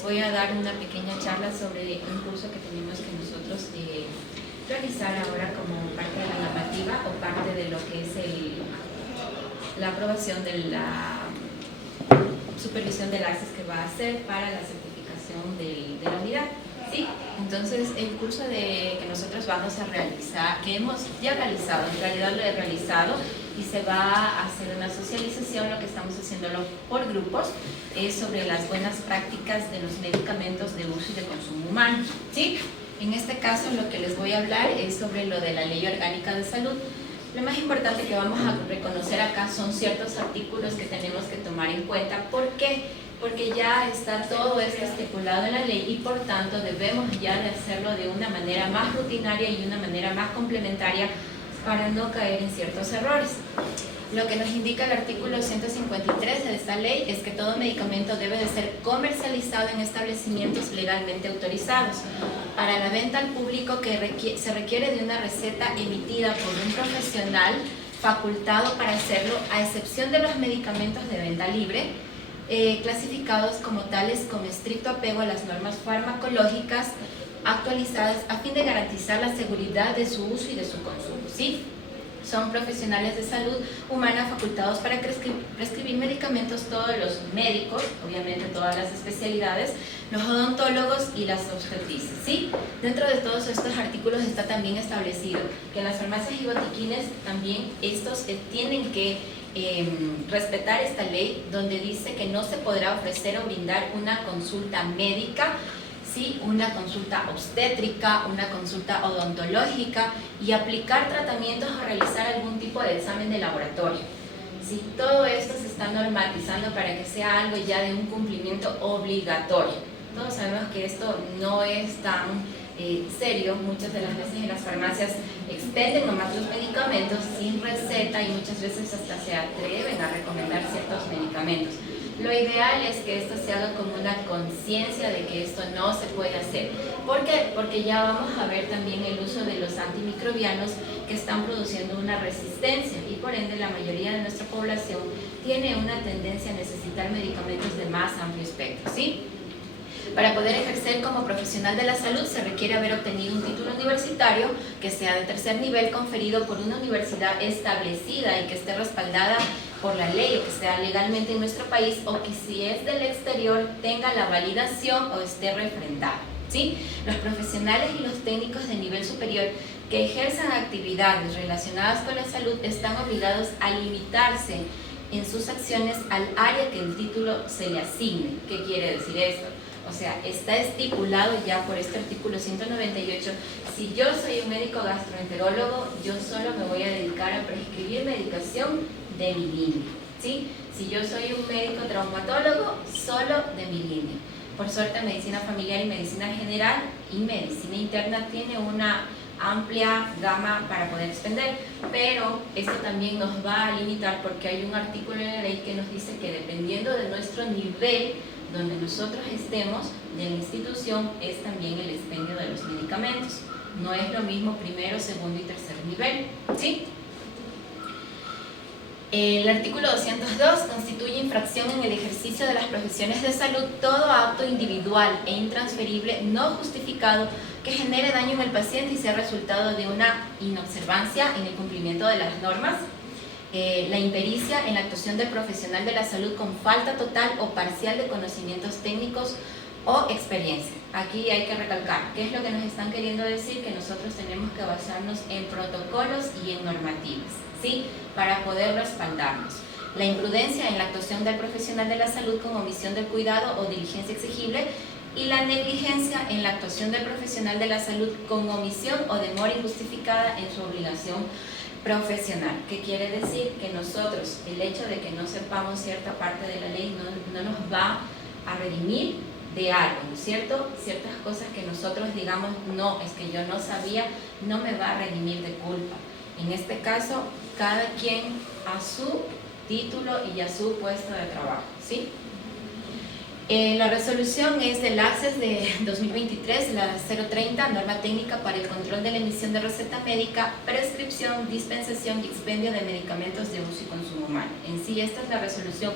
les voy a dar una pequeña charla sobre un curso que tenemos que nosotros realizar ahora como parte de la normativa o parte de lo que es la aprobación de la supervisión del ACCES que va a hacer para la certificación de la unidad. Sí, entonces el curso que nosotros vamos a realizar, que hemos ya realizado, en realidad lo he realizado y se va a hacer una socialización, lo que estamos haciéndolo por grupos, es sobre las buenas prácticas de los medicamentos de uso y de consumo humano. ¿Sí? En este caso lo que les voy a hablar es sobre lo de la Ley Orgánica de Salud. Lo más importante que vamos a reconocer acá son ciertos artículos que tenemos que tomar en cuenta. ¿Por qué? Porque ya está todo esto estipulado en la ley y por tanto debemos ya de hacerlo de una manera más rutinaria y una manera más complementaria para no caer en ciertos errores. Lo que nos indica el artículo 153 de esta ley es que todo medicamento debe de ser comercializado en establecimientos legalmente autorizados. Para la venta al público se requiere de una receta emitida por un profesional facultado para hacerlo, a excepción de los medicamentos de venta libre, clasificados como tales con estricto apego a las normas farmacológicas actualizadas a fin de garantizar la seguridad de su uso y de su consumo. ¿Sí? Son profesionales de salud humana facultados para prescribir medicamentos, todos los médicos, obviamente todas las especialidades, los odontólogos y las obstetrices. ¿Sí? Dentro de todos estos artículos está también establecido que en las farmacias y botiquines también estos tienen que respetar esta ley, donde dice que no se podrá ofrecer o brindar una consulta médica, ¿sí? Una consulta obstétrica, una consulta odontológica y aplicar tratamientos o realizar algún tipo de examen de laboratorio. ¿Sí? Todo esto se está normatizando para que sea algo ya de un cumplimiento obligatorio. Todos sabemos que esto no es tan serio. Muchas de las veces en las farmacias expenden nomás los medicamentos sin receta y muchas veces hasta se atreven a recomendar ciertos medicamentos. Lo ideal es que esto se haga como una conciencia de que esto no se puede hacer. ¿Por qué? Porque ya vamos a ver también el uso de los antimicrobianos que están produciendo una resistencia y por ende la mayoría de nuestra población tiene una tendencia a necesitar medicamentos de más amplio espectro. ¿Sí? Para poder ejercer como profesional de la salud se requiere haber obtenido un título universitario que sea de tercer nivel conferido por una universidad establecida y que esté respaldada por la ley o que sea legalmente en nuestro país, o que si es del exterior tenga la validación o esté refrendado. ¿Sí? Los profesionales y los técnicos de nivel superior que ejerzan actividades relacionadas con la salud están obligados a limitarse en sus acciones al área que el título se le asigne. ¿Qué quiere decir esto? O sea, está estipulado ya por este artículo 198, si yo soy un médico gastroenterólogo, yo solo me voy a dedicar a prescribir medicación de mi línea. ¿Sí? Si yo soy un médico traumatólogo, solo de mi línea. Por suerte, medicina familiar y medicina general y medicina interna tiene una amplia gama para poder extender, pero esto también nos va a limitar porque hay un artículo en la ley que nos dice que dependiendo de nuestro nivel donde nosotros estemos de la institución es también el expendio de los medicamentos. No es lo mismo primero, segundo y tercer nivel. ¿Sí? El artículo 202 constituye infracción en el ejercicio de las profesiones de salud todo acto individual e intransferible no justificado que genere daño en el paciente y sea resultado de una inobservancia en el cumplimiento de las normas, la impericia en la actuación del profesional de la salud con falta total o parcial de conocimientos técnicos o experiencia. Aquí hay que recalcar, ¿qué es lo que nos están queriendo decir? Que nosotros tenemos que basarnos en protocolos y en normativas, ¿sí? Para poder respaldarnos. La imprudencia en la actuación del profesional de la salud con omisión del cuidado o diligencia exigible y la negligencia en la actuación del profesional de la salud con omisión o demora injustificada en su obligación profesional. ¿Qué quiere decir? Que nosotros, el hecho de que no sepamos cierta parte de la ley no nos va a redimir de algo, ¿no es cierto? Ciertas cosas que nosotros digamos, no, es que yo no sabía, no me va a redimir de culpa. En este caso, cada quien a su título y a su puesto de trabajo, ¿sí? La resolución es del ACCES de 2023, la 030, norma técnica para el control de la emisión de receta médica, prescripción, dispensación y expendio de medicamentos de uso y consumo humano. En sí, esta es la resolución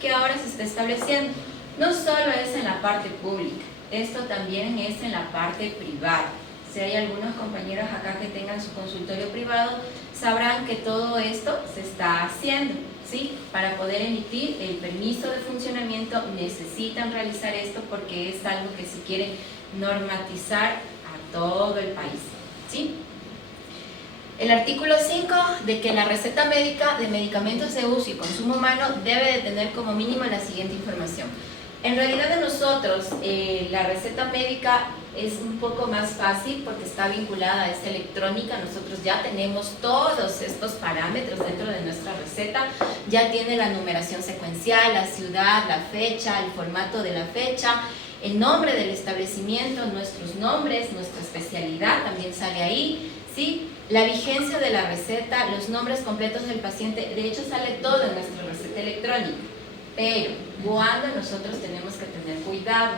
que ahora se está estableciendo. No solo es en la parte pública, esto también es en la parte privada. Si hay algunos compañeros acá que tengan su consultorio privado, sabrán que todo esto se está haciendo, ¿sí? Para poder emitir el permiso de funcionamiento necesitan realizar esto porque es algo que se quiere normatizar a todo el país, ¿sí? El artículo 5 de que la receta médica de medicamentos de uso y consumo humano debe de tener como mínimo la siguiente información. En realidad de nosotros la receta médica es un poco más fácil porque está vinculada a esta electrónica. Nosotros ya tenemos todos estos parámetros dentro de nuestra receta. Ya tiene la numeración secuencial, la ciudad, la fecha, el formato de la fecha, el nombre del establecimiento, nuestros nombres, nuestra especialidad también sale ahí, ¿sí? La vigencia de la receta, los nombres completos del paciente, de hecho sale todo en nuestra receta electrónica. Pero cuando nosotros tenemos que tener cuidado,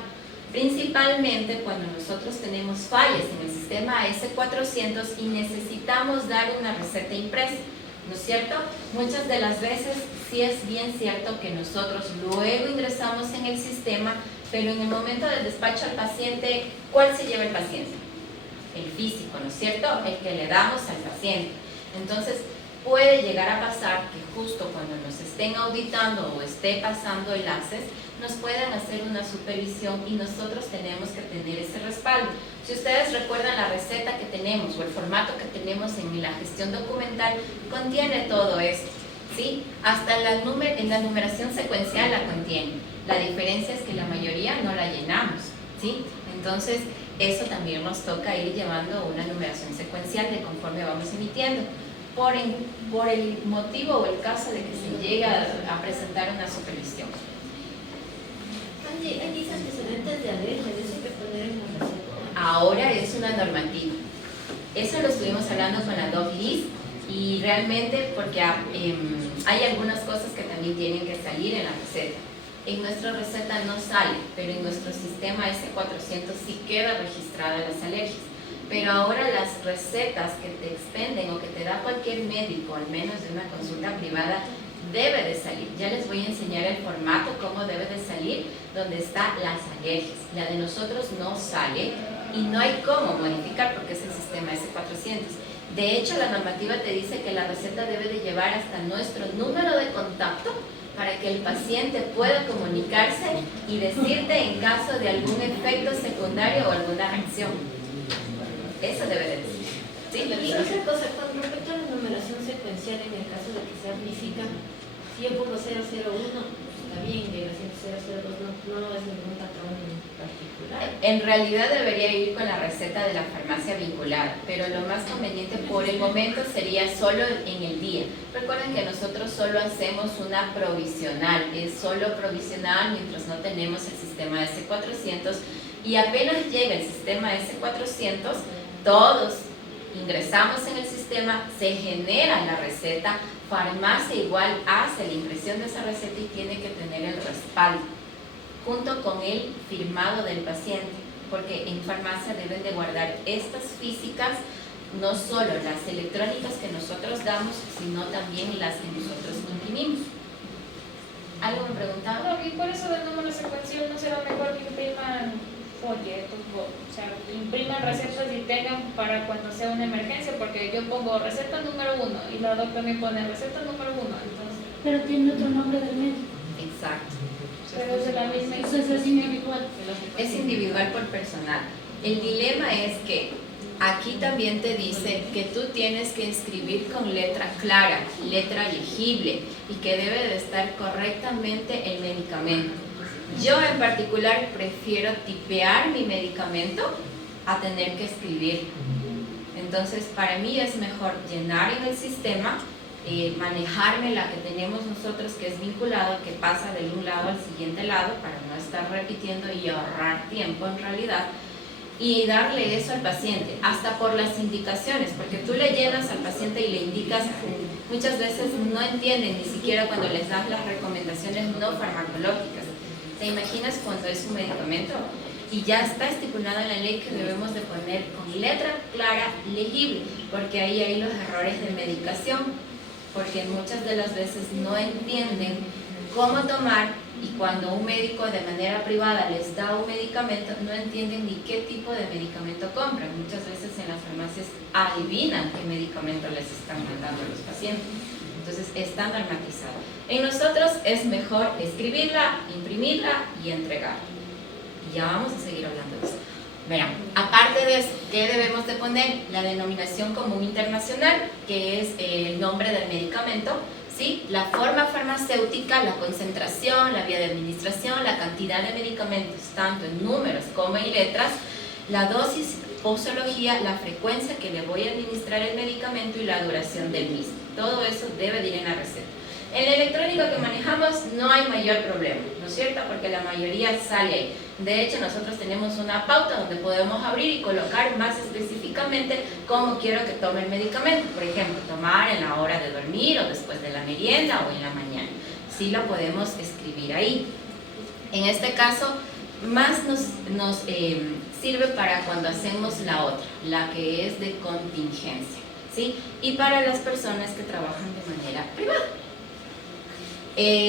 principalmente cuando nosotros tenemos fallas en el sistema AS400 y necesitamos dar una receta impresa, ¿no es cierto? Muchas de las veces sí es bien cierto que nosotros luego ingresamos en el sistema, pero en el momento del despacho al paciente, ¿cuál se lleva el paciente? El físico, ¿no es cierto? El que le damos al paciente. Entonces, puede llegar a pasar que justo cuando nos estén auditando o esté pasando enlaces, nos puedan hacer una supervisión y nosotros tenemos que tener ese respaldo. Si ustedes recuerdan la receta que tenemos o el formato que tenemos en la gestión documental, contiene todo esto, ¿sí? Hasta en la numeración secuencial la contiene. La diferencia es que la mayoría no la llenamos, ¿sí? Entonces, eso también nos toca ir llevando una numeración secuencial de conforme vamos emitiendo. Por el motivo o el caso de que se llegue a presentar una supervisión. Angie, hay antecedentes de alergia, eso hay que poner en la receta. Ahora es una normativa. Eso lo estuvimos hablando con la Doc Liz y realmente porque hay algunas cosas que también tienen que salir en la receta. En nuestra receta no sale, pero en nuestro sistema S400 sí queda registrada las alergias. Pero ahora las recetas que te expenden o que te da cualquier médico, al menos de una consulta privada, debe de salir. Ya les voy a enseñar el formato, cómo debe de salir, donde están las alergias. La de nosotros no sale y no hay cómo modificar porque es el sistema S400. De hecho, la normativa te dice que la receta debe de llevar hasta nuestro número de contacto para que el paciente pueda comunicarse y decirte en caso de algún efecto secundario o alguna reacción. Eso debe de decir. ¿Sí? Y otra cosa, con respecto a la numeración secuencial, en el caso de que sea física, si yo pongo 001, está bien, y la 002 no es ningún patrón en particular. En realidad debería ir con la receta de la farmacia vinculada, pero lo más conveniente por el momento sería solo en el día. Recuerden que nosotros solo hacemos una provisional, es solo provisional mientras no tenemos el sistema S400 y apenas llega el sistema S400, todos ingresamos en el sistema, se genera la receta, farmacia igual hace la impresión de esa receta y tiene que tener el respaldo junto con el firmado del paciente, porque en farmacia deben de guardar estas físicas, no solo las electrónicas que nosotros damos, sino también las que nosotros imprimimos. ¿Algo me preguntaba? No, y por eso del número secuencial no será mejor que impriman folletos, o sea, impriman recetas y tengan para cuando sea una emergencia, porque yo pongo receta número 1 y la doctora me pone receta número 1, entonces. Pero tiene otro nombre del médico. Exacto. Pero es de la misma. Entonces es individual. Es individual por personal. El dilema es que aquí también te dice que tú tienes que escribir con letra clara, letra legible y que debe de estar correctamente el medicamento. Yo en particular prefiero tipear mi medicamento a tener que escribir. Entonces para mí es mejor llenar en el sistema, manejarme la que tenemos nosotros que es vinculado, que pasa de un lado al siguiente lado para no estar repitiendo y ahorrar tiempo en realidad, y darle eso al paciente, hasta por las indicaciones, porque tú le llenas al paciente y le indicas, muchas veces no entienden ni siquiera cuando les das las recomendaciones no farmacológicas. ¿Te imaginas cuando es un medicamento? Y ya está estipulado en la ley que debemos de poner con letra clara, legible, porque ahí hay los errores de medicación, porque muchas de las veces no entienden cómo tomar Y cuando un médico de manera privada les da un medicamento, no entienden ni qué tipo de medicamento compran. Muchas veces en las farmacias adivinan qué medicamento les están mandando a los pacientes. Entonces está normatizado. En nosotros es mejor escribirla, imprimirla y entregarla. Y ya vamos a seguir hablando de eso. Verán, aparte de eso, ¿qué debemos de poner? La denominación común internacional, que es el nombre del medicamento, ¿sí? La forma farmacéutica, la concentración, la vía de administración, la cantidad de medicamentos, tanto en números como en letras, la dosis, posología, la frecuencia que le voy a administrar el medicamento y la duración del mismo. Todo eso debe de ir en la receta. En la electrónica que manejamos no hay mayor problema, ¿no es cierto? Porque la mayoría sale ahí. De hecho, nosotros tenemos una pauta donde podemos abrir y colocar más específicamente cómo quiero que tome el medicamento. Por ejemplo, tomar en la hora de dormir o después de la merienda o en la mañana. Sí lo podemos escribir ahí. En este caso, más nos sirve para cuando hacemos la otra, la que es de contingencia, ¿sí? Y para las personas que trabajan de manera privada.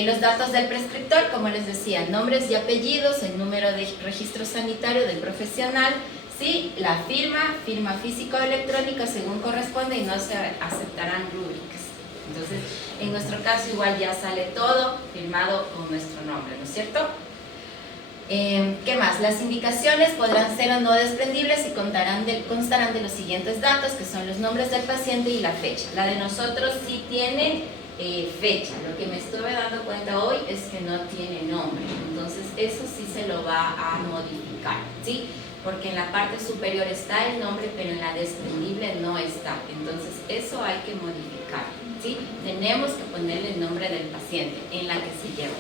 Los datos del prescriptor, como les decía, nombres y apellidos, el número de registro sanitario del profesional, ¿sí? La firma física o electrónica según corresponde y no se aceptarán rúbricas. Entonces, en nuestro caso igual ya sale todo firmado con nuestro nombre, ¿no es cierto? ¿Qué más? Las indicaciones podrán ser o no desprendibles y constarán de los siguientes datos, que son los nombres del paciente y la fecha. La de nosotros sí tiene fecha. Lo que me estuve dando cuenta hoy es que no tiene nombre. Entonces, eso sí se lo va a modificar, ¿sí? Porque en la parte superior está el nombre, pero en la desprendible no está. Entonces, eso hay que modificar, ¿sí? Tenemos que ponerle el nombre del paciente en la que se lleva.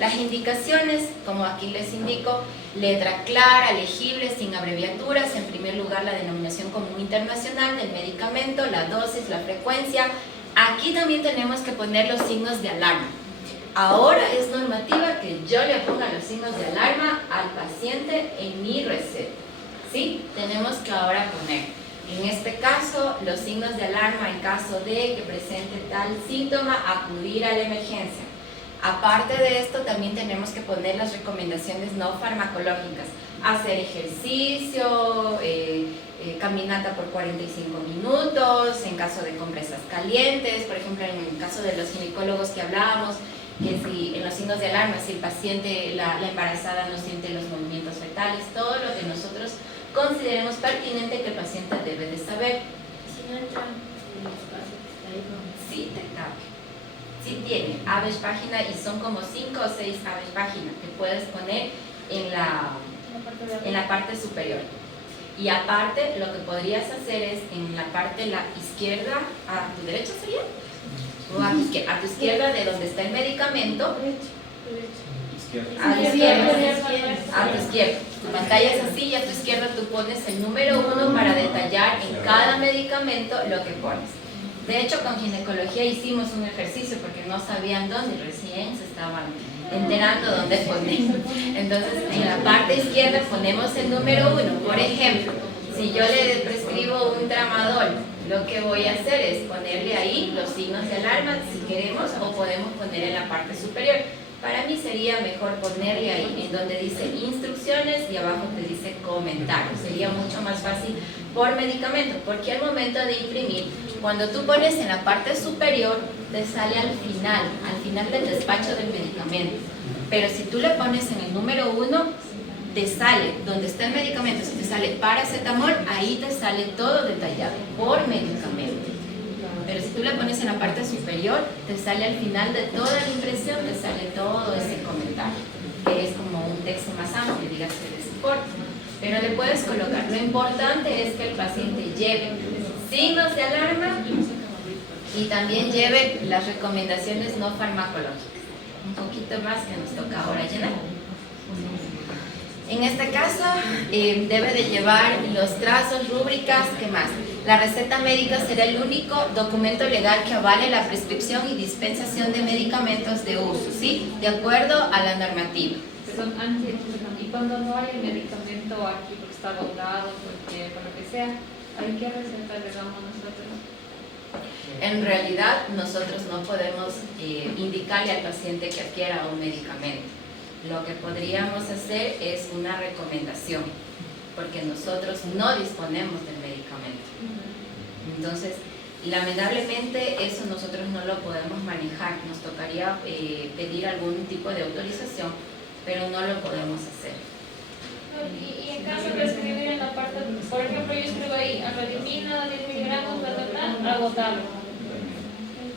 Las indicaciones, como aquí les indico, letra clara, legible, sin abreviaturas. En primer lugar, la denominación común internacional del medicamento, la dosis, la frecuencia. Aquí también tenemos que poner los signos de alarma. Ahora es normativa que yo le ponga los signos de alarma al paciente en mi receta, ¿sí? Tenemos que ahora poner, en este caso, los signos de alarma en caso de que presente tal síntoma, acudir a la emergencia. Aparte de esto, también tenemos que poner las recomendaciones no farmacológicas. Hacer ejercicio, caminata por 45 minutos, en caso de compresas calientes, por ejemplo, en el caso de los ginecólogos que hablábamos, que si en los signos de alarma, si el paciente, la embarazada no siente los movimientos fetales, todo lo que nosotros consideremos pertinente que el paciente debe de saber. Si no entra en el espacio que está ahí, ¿no? Sí te cabe. Sí tiene aves página y son como 5 o 6 aves página que puedes poner en la parte superior. Y aparte, lo que podrías hacer es en la parte la izquierda, ¿a tu derecha sería? O a tu izquierda de donde está el medicamento. A tu izquierda. Tu pantalla es así y a tu izquierda tú pones el número 1 para detallar en cada medicamento lo que pones. De hecho, con ginecología hicimos un ejercicio porque no sabían dónde, recién se estaban enterando dónde poner. Entonces, en la parte izquierda ponemos el número 1. Por ejemplo, si yo le prescribo un tramadol, lo que voy a hacer es ponerle ahí los signos de alarma, si queremos, o podemos poner en la parte superior. Para mí sería mejor ponerle ahí, en donde dice instrucciones y abajo te dice comentarios. Sería mucho más fácil por medicamento, porque al momento de imprimir, cuando tú pones en la parte superior, te sale al final del despacho del medicamento. Pero si tú le pones en el número 1, te sale, donde está el medicamento, si te sale paracetamol, ahí te sale todo detallado por medicamento. Pero si tú le pones en la parte superior, te sale al final de toda la impresión, te sale todo ese comentario, que es como un texto más amplio, dígase de soporte. Pero le puedes colocar, lo importante es que el paciente lleve signos de alarma y también lleve las recomendaciones no farmacológicas. Un poquito más que nos toca ahora llenar. En este caso, debe de llevar los trazos, rúbricas, ¿qué más? La receta médica será el único documento legal que avale la prescripción y dispensación de medicamentos de uso, ¿sí? De acuerdo a la normativa. Y cuando no hay el medicamento aquí porque está agotado, porque por lo que sea, ¿hay qué receta le damos nosotros? En realidad, nosotros no podemos indicarle al paciente que adquiera un medicamento. Lo que podríamos hacer es una recomendación, porque nosotros no disponemos del medicamento. Entonces, lamentablemente eso nosotros no lo podemos manejar. Nos tocaría pedir algún tipo de autorización, pero no lo podemos hacer. Y en caso de escribir en la parte, por ejemplo, yo escribo ahí, angiolipina, 10 miligramos, agotado.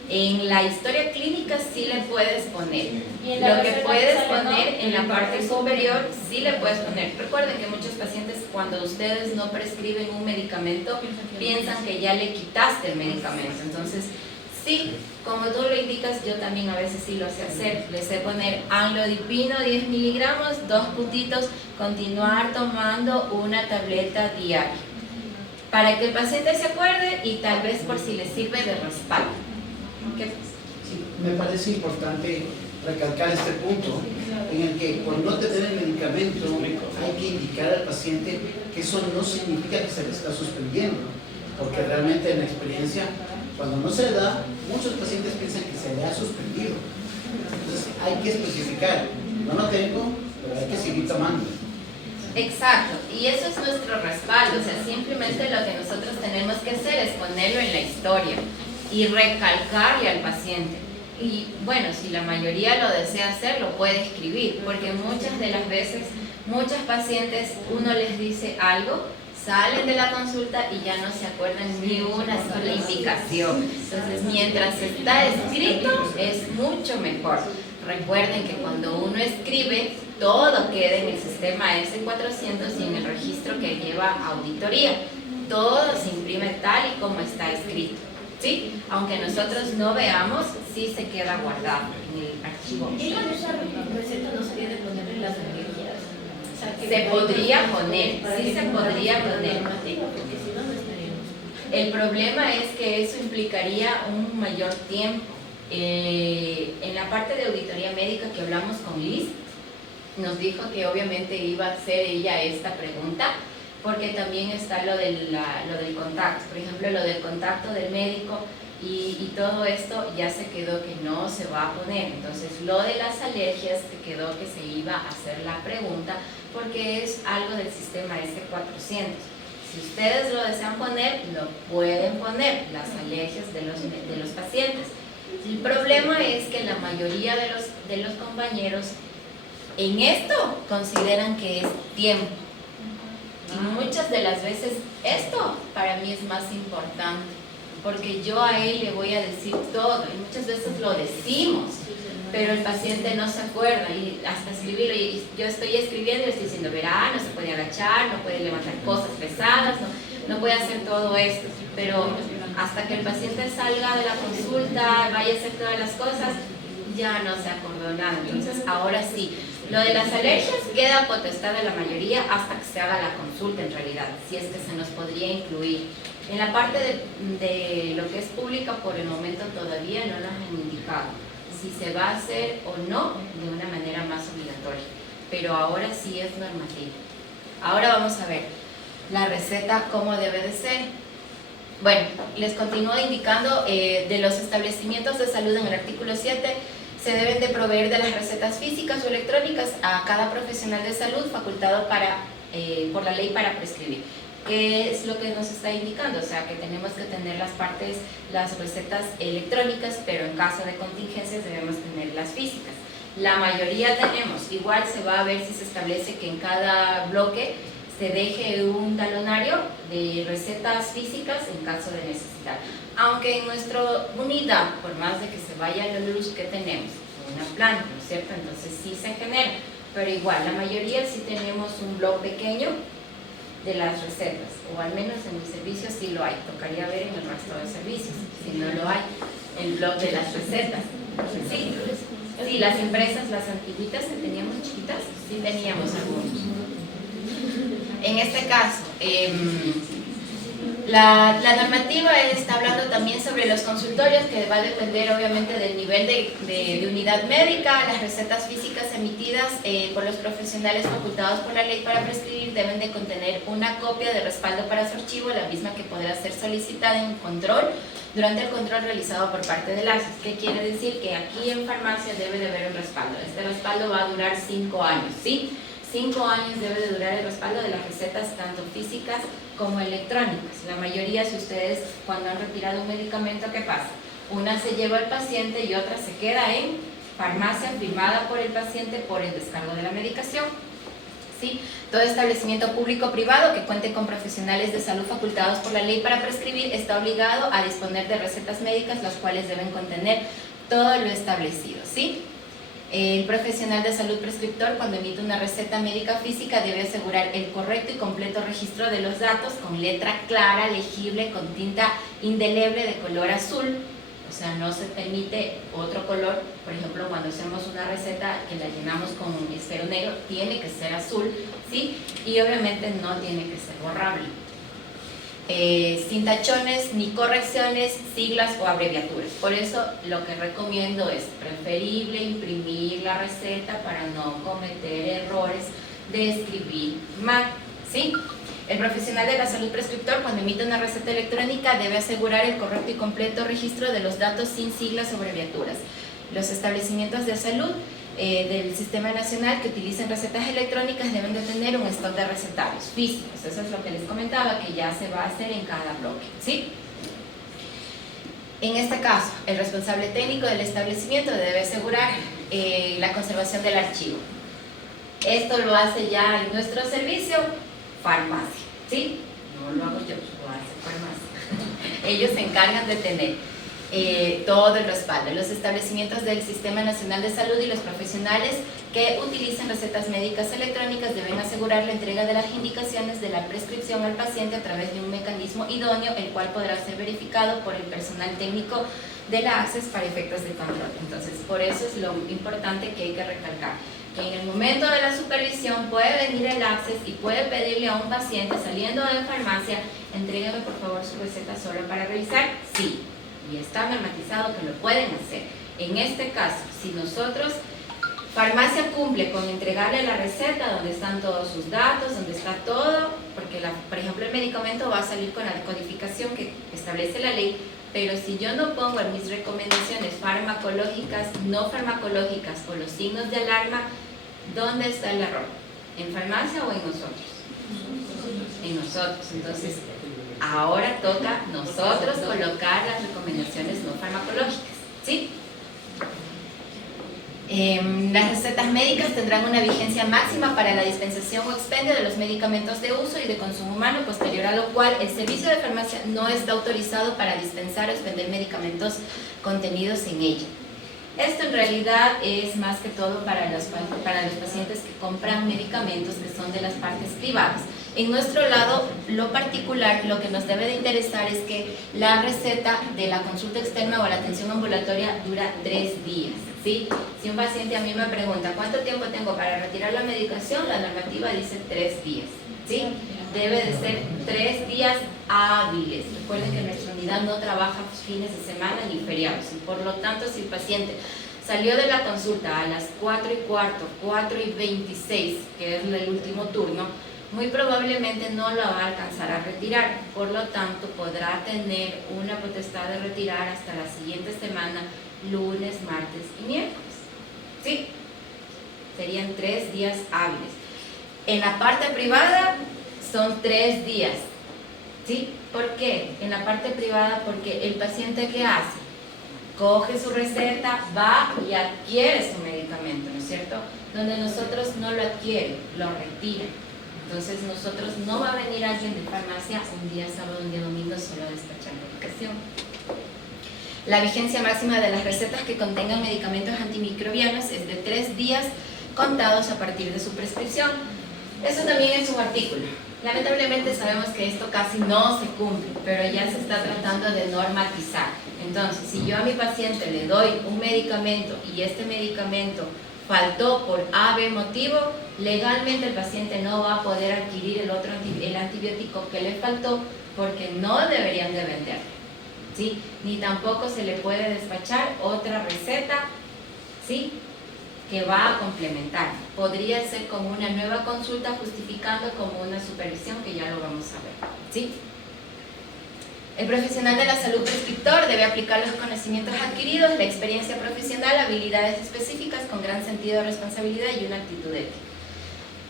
En la historia clínica sí le puedes poner. Y en la Lo que receta puedes sale, poner ¿no? en la parte superior sí le puedes poner. Recuerden que muchos pacientes, cuando ustedes no prescriben un medicamento, piensan que ya le quitaste el medicamento. Entonces, sí, como tú lo indicas, yo también a veces sí lo sé hacer. Les sé poner amlodipino 10 miligramos, 2 puntitos, continuar tomando una tableta diaria, para que el paciente se acuerde y tal vez por si le sirve de respaldo. Sí, me parece importante recalcar este punto en el que por no tener el medicamento hay que indicar al paciente que eso no significa que se le está suspendiendo, porque realmente en la experiencia, cuando no se le da, muchos pacientes piensan que se le ha suspendido. Entonces hay que especificar, no lo tengo, pero hay que seguir tomando. Exacto, y eso es nuestro respaldo. O sea, simplemente lo que nosotros tenemos que hacer es ponerlo en la historia y recalcarle al paciente. Y bueno, si la mayoría lo desea hacer, lo puede escribir, porque muchas de las veces, muchos pacientes, uno les dice algo, salen de la consulta y ya no se acuerdan ni una sola indicación. Entonces, mientras está escrito, es mucho mejor. Recuerden que cuando uno escribe, todo queda en el sistema S400 y en el registro que lleva auditoría. Todo se imprime tal y como está escrito, ¿sí? Aunque nosotros no veamos, sí se queda guardado en el archivo. ¿Y en esa receta no sería de ponerle las alergias? O sea, que Se podría poner, para sí que se tengamos podría una poner. normativa, porque si no, no estaríamos. El problema es que eso implicaría un mayor tiempo. En la parte de auditoría médica que hablamos con Liz, nos dijo que obviamente iba a hacer ella esta pregunta, porque también está lo del contacto. Por ejemplo, lo del contacto del médico y todo esto ya se quedó que no se va a poner. Entonces, lo de las alergias se quedó que se iba a hacer la pregunta, porque es algo del sistema S400. Si ustedes lo desean poner, lo pueden poner, las alergias de los pacientes. El problema es que la mayoría de los compañeros en esto consideran que es tiempo. Y muchas de las veces esto para mí es más importante, porque yo a él le voy a decir todo y muchas veces lo decimos, pero el paciente no se acuerda y hasta escribirlo, y yo estoy escribiendo y le estoy diciendo, verá, no se puede agachar, no puede levantar cosas pesadas, no puede hacer todo esto, pero hasta que el paciente salga de la consulta, vaya a hacer todas las cosas, ya no se acordó nada. Entonces ahora sí, lo de las alergias queda potestad de la mayoría hasta que se haga la consulta en realidad, si es que se nos podría incluir. En la parte de lo que es pública, por el momento todavía no nos han indicado si se va a hacer o no de una manera más obligatoria, pero ahora sí es normativo. Ahora vamos a ver la receta cómo debe de ser. Bueno, les continúo indicando de los establecimientos de salud en el artículo 7, se deben de proveer de las recetas físicas o electrónicas a cada profesional de salud facultado por la ley para prescribir. ¿Qué es lo que nos está indicando? O sea, que tenemos que tener las recetas electrónicas, pero en caso de contingencias debemos tener las físicas. La mayoría tenemos, igual se va a ver si se establece que en cada bloque se deje un talonario de recetas físicas en caso de necesidad. Aunque en nuestra unidad, por más de que se vaya la luz que tenemos, una planta, ¿no es cierto? Entonces sí se genera, pero igual la mayoría sí tenemos un blog pequeño de las recetas, o al menos en mi servicio sí lo hay. Tocaría ver en el resto de servicios, si no lo hay, el blog de las recetas. Sí, las impresas, las antiguitas que teníamos chiquitas, sí teníamos algunos. En este caso, La normativa está hablando también sobre los consultorios, que va a depender obviamente del nivel de unidad médica. Las recetas físicas emitidas por los profesionales facultados por la ley para prescribir deben de contener una copia de respaldo para su archivo, la misma que podrá ser solicitada en control durante el control realizado por parte del ACES. ¿Qué quiere decir? Que aquí en farmacia debe de haber un respaldo. Este respaldo va a durar 5 años, ¿sí? 5 años debe de durar el respaldo de las recetas tanto físicas como electrónicas. La mayoría, si ustedes cuando han retirado un medicamento, ¿qué pasa? Una se lleva al paciente y otra se queda en farmacia firmada por el paciente por el descargo de la medicación. ¿Sí? Todo establecimiento público o privado que cuente con profesionales de salud facultados por la ley para prescribir está obligado a disponer de recetas médicas, las cuales deben contener todo lo establecido, ¿sí? El profesional de salud prescriptor, cuando emite una receta médica física, debe asegurar el correcto y completo registro de los datos con letra clara, legible, con tinta indeleble de color azul. O sea, no se permite otro color. Por ejemplo, cuando hacemos una receta que la llenamos con esfero negro, tiene que ser azul, ¿sí? Y obviamente no tiene que ser borrable. Sin tachones ni correcciones, siglas o abreviaturas. Por eso lo que recomiendo es preferible imprimir la receta para no cometer errores de escribir mal, ¿sí? El profesional de la salud prescriptor, cuando emite una receta electrónica, debe asegurar el correcto y completo registro de los datos sin siglas o abreviaturas. Los establecimientos de salud del Sistema Nacional que utilicen recetas electrónicas deben de tener un stock de recetarios físicos. Eso es lo que les comentaba, que ya se va a hacer en cada bloque, ¿sí? En este caso, el responsable técnico del establecimiento debe asegurar la conservación del archivo. Esto lo hace ya en nuestro servicio farmacia, ¿sí? No lo hago yo, lo hace farmacia. Ellos se encargan de tener todo el respaldo. Los establecimientos del Sistema Nacional de Salud y los profesionales que utilicen recetas médicas electrónicas deben asegurar la entrega de las indicaciones de la prescripción al paciente a través de un mecanismo idóneo, el cual podrá ser verificado por el personal técnico de la ACES para efectos de control. Entonces, por eso es lo importante que hay que recalcar, que en el momento de la supervisión puede venir el ACES y puede pedirle a un paciente saliendo de farmacia: entrégame por favor su receta solo para revisar. Sí, y está normatizado que lo pueden hacer. En este caso, si nosotros, farmacia cumple con entregarle la receta donde están todos sus datos, donde está todo, porque por ejemplo el medicamento va a salir con la codificación que establece la ley, pero si yo no pongo en mis recomendaciones farmacológicas, no farmacológicas o los signos de alarma, ¿dónde está el error? ¿En farmacia o en nosotros? En nosotros. Entonces, ahora toca nosotros colocar las recomendaciones no farmacológicas, ¿sí? Las recetas médicas tendrán una vigencia máxima para la dispensación o expendio de los medicamentos de uso y de consumo humano, posterior a lo cual el servicio de farmacia no está autorizado para dispensar o expender medicamentos contenidos en ella. Esto en realidad es más que todo para los pacientes que compran medicamentos que son de las partes privadas. En nuestro lado, lo particular, lo que nos debe de interesar es que la receta de la consulta externa o la atención ambulatoria dura 3 días, ¿sí? Si un paciente a mí me pregunta ¿cuánto tiempo tengo para retirar la medicación?, la normativa dice 3 días, ¿sí? Debe de ser 3 días hábiles. Recuerden que nuestra unidad no trabaja fines de semana ni feriados, y por lo tanto, si el paciente salió de la consulta a las 4:15, 4:26, que es el último turno, muy probablemente no lo va a alcanzar a retirar. Por lo tanto, podrá tener una potestad de retirar hasta la siguiente semana, lunes, martes y miércoles, ¿sí? Serían 3 días hábiles. En la parte privada son 3 días, ¿sí? ¿Por qué? En la parte privada, porque el paciente, ¿qué hace? Coge su receta, va y adquiere su medicamento, ¿no es cierto? Donde nosotros no lo adquieren, lo retiran. Entonces nosotros no va a venir alguien de farmacia un día sábado, un día domingo solo a despachar medicación. La vigencia máxima de las recetas que contengan medicamentos antimicrobianos es de 3 días contados a partir de su prescripción. Eso también es un artículo. Lamentablemente sabemos que esto casi no se cumple, pero ya se está tratando de normatizar. Entonces, si yo a mi paciente le doy un medicamento y este medicamento faltó por A, B motivo, legalmente el paciente no va a poder adquirir el antibiótico que le faltó porque no deberían de venderlo, ¿sí? Ni tampoco se le puede despachar otra receta, ¿sí?, que va a complementar. Podría ser como una nueva consulta justificando como una supervisión, que ya lo vamos a ver, ¿sí? El profesional de la salud prescriptor debe aplicar los conocimientos adquiridos, la experiencia profesional, habilidades específicas con gran sentido de responsabilidad y una actitud ética.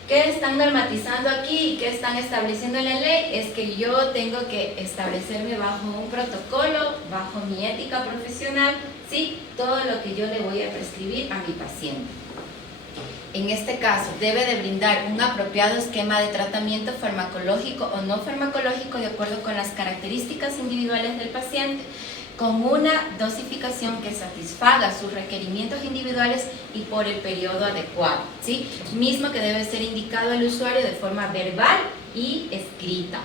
¿Qué están normatizando aquí y qué están estableciendo en la ley? Es que yo tengo que establecerme bajo un protocolo, bajo mi ética profesional, ¿sí?, todo lo que yo le voy a prescribir a mi paciente. En este caso, debe de brindar un apropiado esquema de tratamiento farmacológico o no farmacológico de acuerdo con las características individuales del paciente, con una dosificación que satisfaga sus requerimientos individuales y por el periodo adecuado, ¿sí?, mismo que debe ser indicado al usuario de forma verbal y escrita,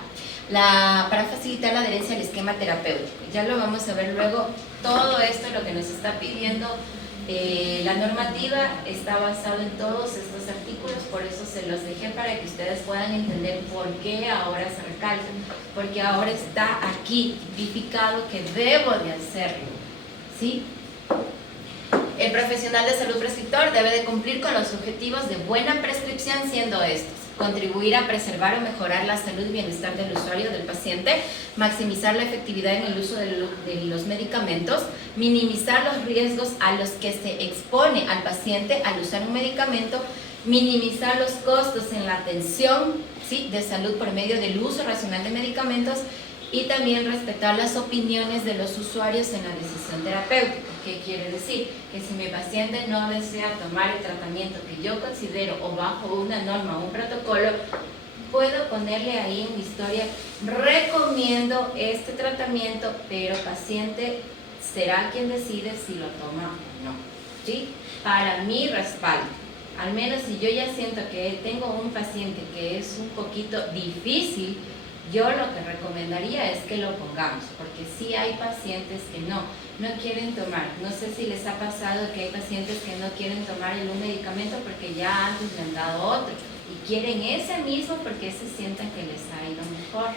para facilitar la adherencia al esquema terapéutico. Ya lo vamos a ver luego. Todo esto, lo que nos está pidiendo la normativa, está basado en todos estos artículos, por eso se los dejé para que ustedes puedan entender por qué ahora se recalcan, porque ahora está aquí tipificado que debo de hacerlo, ¿sí? El profesional de salud prescriptor debe de cumplir con los objetivos de buena prescripción, siendo estos: contribuir a preservar o mejorar la salud y bienestar del usuario, del paciente, maximizar la efectividad en el uso de los medicamentos, minimizar los riesgos a los que se expone al paciente al usar un medicamento, minimizar los costos en la atención, ¿sí?, de salud por medio del uso racional de medicamentos, y también respetar las opiniones de los usuarios en la decisión terapéutica. ¿Qué quiere decir? Que si mi paciente no desea tomar el tratamiento que yo considero o bajo una norma o un protocolo, puedo ponerle ahí en mi historia: recomiendo este tratamiento, pero paciente será quien decide si lo toma o no, ¿sí? Para mi respaldo. Al menos si yo ya siento que tengo un paciente que es un poquito difícil, yo lo que recomendaría es que lo pongamos, porque sí hay pacientes que no quieren tomar. No sé si les ha pasado que hay pacientes que no quieren tomar un medicamento porque ya antes le han dado otro y quieren ese mismo porque se sienten que les ha ido mejor.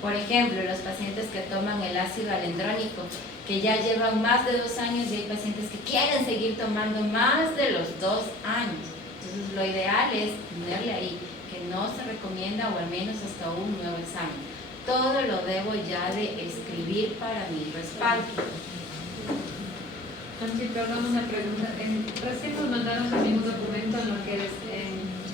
Por ejemplo, los pacientes que toman el ácido alendrónico, que ya llevan más de 2 años, y hay pacientes que quieren seguir tomando más de los 2 años. Entonces, lo ideal es ponerle ahí que no se recomienda, o al menos hasta un nuevo examen. Todo lo debo ya de escribir para mi respaldo. Anchi, perdón, una pregunta. Recién nos mandaron también un documento en lo que es,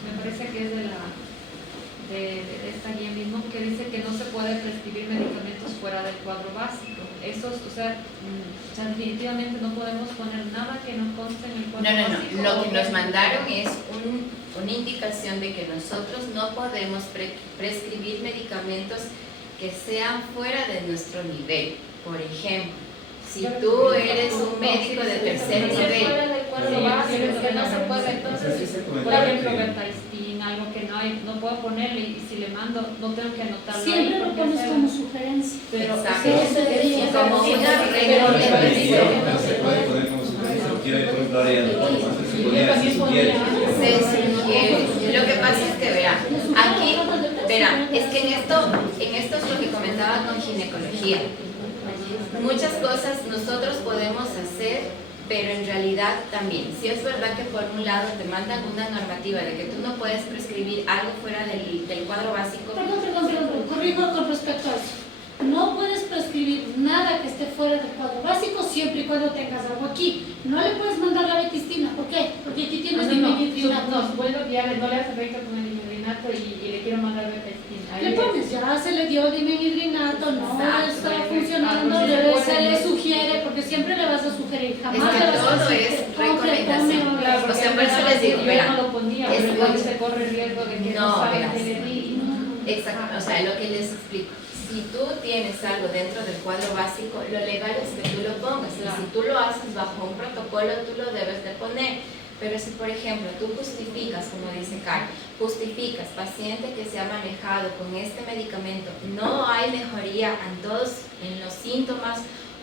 me parece que es de esta guía mismo, que dice que no se puede prescribir medicamentos fuera del cuadro básico. Esos, o sea, definitivamente no podemos poner nada que no conste en el cuadro básico. Lo que nos mandaron es una indicación de que nosotros no podemos prescribir medicamentos que sean fuera de nuestro nivel. Por ejemplo, si tú eres un médico de tercer nivel, que no se puede, entonces, por ejemplo, Vertaistin, algo que no puedo ponerle, y si le mando, no tengo que anotarlo. Siempre lo pones como sugerencia. Pero exacto, como una regla de pero se puede poner como sugerencia. Quiere, por ejemplo, ahora ya no se ponía, se sugiere. se sugiere. Lo que pasa es que, verá, aquí, verá, es que en esto es lo que comentaba con ginecología. Muchas cosas nosotros podemos hacer, pero en realidad también, si es verdad que por un lado te mandan una normativa de que tú no puedes prescribir algo fuera del cuadro básico. Perdón, corrijo con respecto a eso. No puedes prescribir nada que esté fuera del cuadro básico siempre y cuando tengas algo aquí. No le puedes mandar la betistina. ¿Por qué? Porque aquí tienes dimidrinato. No, vuelvo que ya no le hace efecto con el dimidrinato y le quiero mandar Vertaistin. Le pones, ya se le dio dimidrinato, no Exacto. está funcionando, se le sugiere, porque siempre le vas a sugerir. Jamás Es que le vas a todo decir, es recomendación. Claro, O sea, por eso les digo, yo verá, no lo ponía, pero igual se corre el riesgo de que no salga verás. de mí. Exacto, o sea, lo que les explico. Si tú tienes algo dentro del cuadro básico, lo legal es que tú lo pongas. Y si tú lo haces bajo un protocolo, tú lo debes de poner. Pero si, por ejemplo, tú justificas, como dice Carl, justificas paciente que se ha manejado con este medicamento, no hay mejoría en los síntomas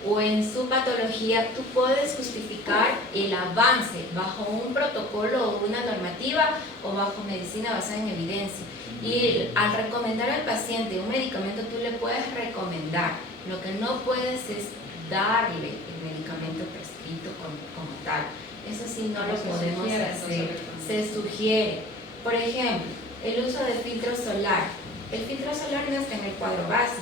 o en su patología, tú puedes justificar el avance bajo un protocolo o una normativa o bajo medicina basada en evidencia. Y al recomendar al paciente un medicamento, tú le puedes recomendar. Lo que no puedes es darle el medicamento prescrito como tal. Eso sí no lo podemos hacer. Se sugiere. Por ejemplo, el uso del filtro solar. El filtro solar no está en el cuadro básico,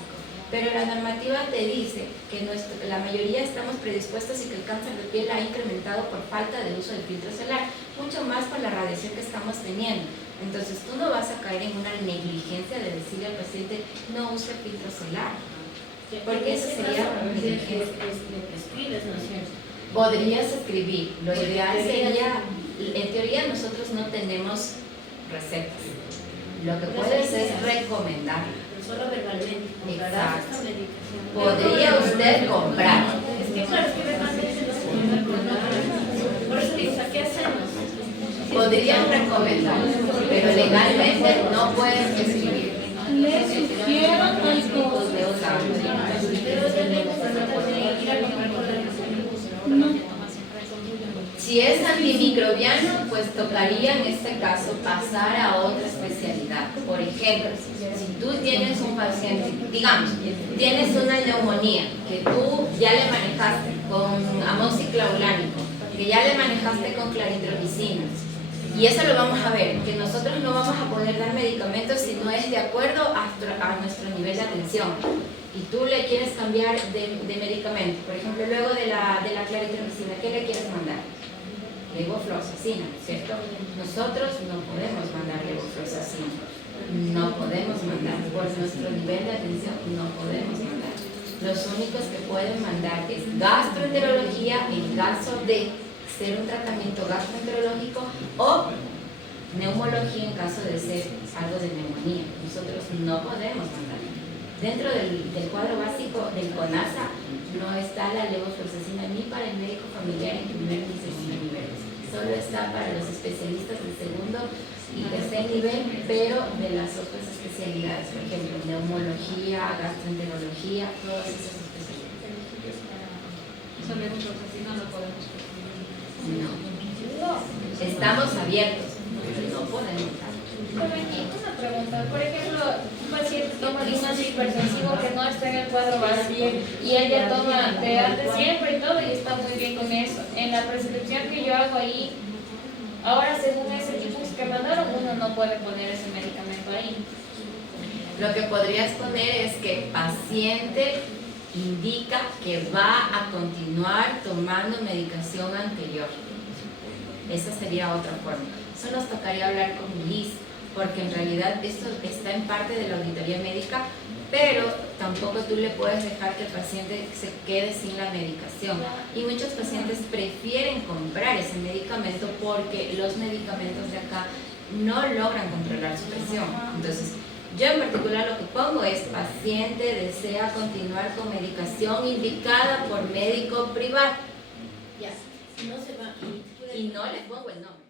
pero la normativa te dice que la mayoría estamos predispuestos y que el cáncer de piel ha incrementado por falta de uso del filtro solar, mucho más por la radiación que estamos teniendo. Entonces tú no vas a caer en una negligencia de decirle al paciente no use filtro solar, porque eso sería negligencia. Podrías escribir, lo ideal sería, en teoría nosotros no tenemos recetas, lo que puedes es recomendar. Solo verbalmente. Exacto. Podría usted comprar. Es que claro, es que verbalmente no se puede comprar. Por eso digo, ¿qué hacemos? Podrían recomendar, pero legalmente no pueden prescribir. Le sugiero tal cosa. Pero tenemos que tratar de ir a comprar con la No. Si es antimicrobiano, pues tocaría en este caso pasar a otra especialidad. Por ejemplo, si tú tienes un paciente, digamos, tienes una neumonía que tú ya le manejaste con amoxiclaulánico, que ya le manejaste con claritromicina, y eso lo vamos a ver, que nosotros no vamos a poder dar medicamentos si no es de acuerdo a nuestro nivel de atención. Y tú le quieres cambiar de medicamento, por ejemplo, luego de la claritromicina, ¿qué le quieres mandar? Levofloxacina, ¿cierto? Nosotros no podemos mandar levofloxacina, no podemos mandar, por nuestro nivel de atención no podemos mandar. Los únicos que pueden mandar es gastroenterología en caso de ser un tratamiento gastroenterológico o neumología en caso de ser algo de neumonía. Nosotros no podemos mandar. Dentro del cuadro básico del CONASA no está la levofloxacina ni para el médico familiar en primer ni segundo nivel. Solo está para los especialistas de segundo y tercer nivel, pero de las otras especialidades, por ejemplo, neumología, gastroenterología, todas esas especialidades. Solo así no lo podemos prescribir. No. Estamos abiertos, pero no podemos dar. Pero aquí una pregunta, por ejemplo, un paciente toma de un antihipertensivo que no está en el cuadro básico y ella toma de antes siempre y todo y está muy bien con eso. En la prescripción que yo hago ahí, ahora según ese tipo que mandaron, uno no puede poner ese medicamento ahí. Lo que podrías poner es que el paciente indica que va a continuar tomando medicación anterior. Esa sería otra forma. Eso nos tocaría hablar con Liz, porque en realidad esto está en parte de la auditoría médica, pero tampoco tú le puedes dejar que el paciente se quede sin la medicación. Y muchos pacientes prefieren comprar ese medicamento porque los medicamentos de acá no logran controlar su presión. Entonces, yo en particular lo que pongo es paciente desea continuar con medicación indicada por médico privado. Ya, si no se va Y no le pongo el nombre.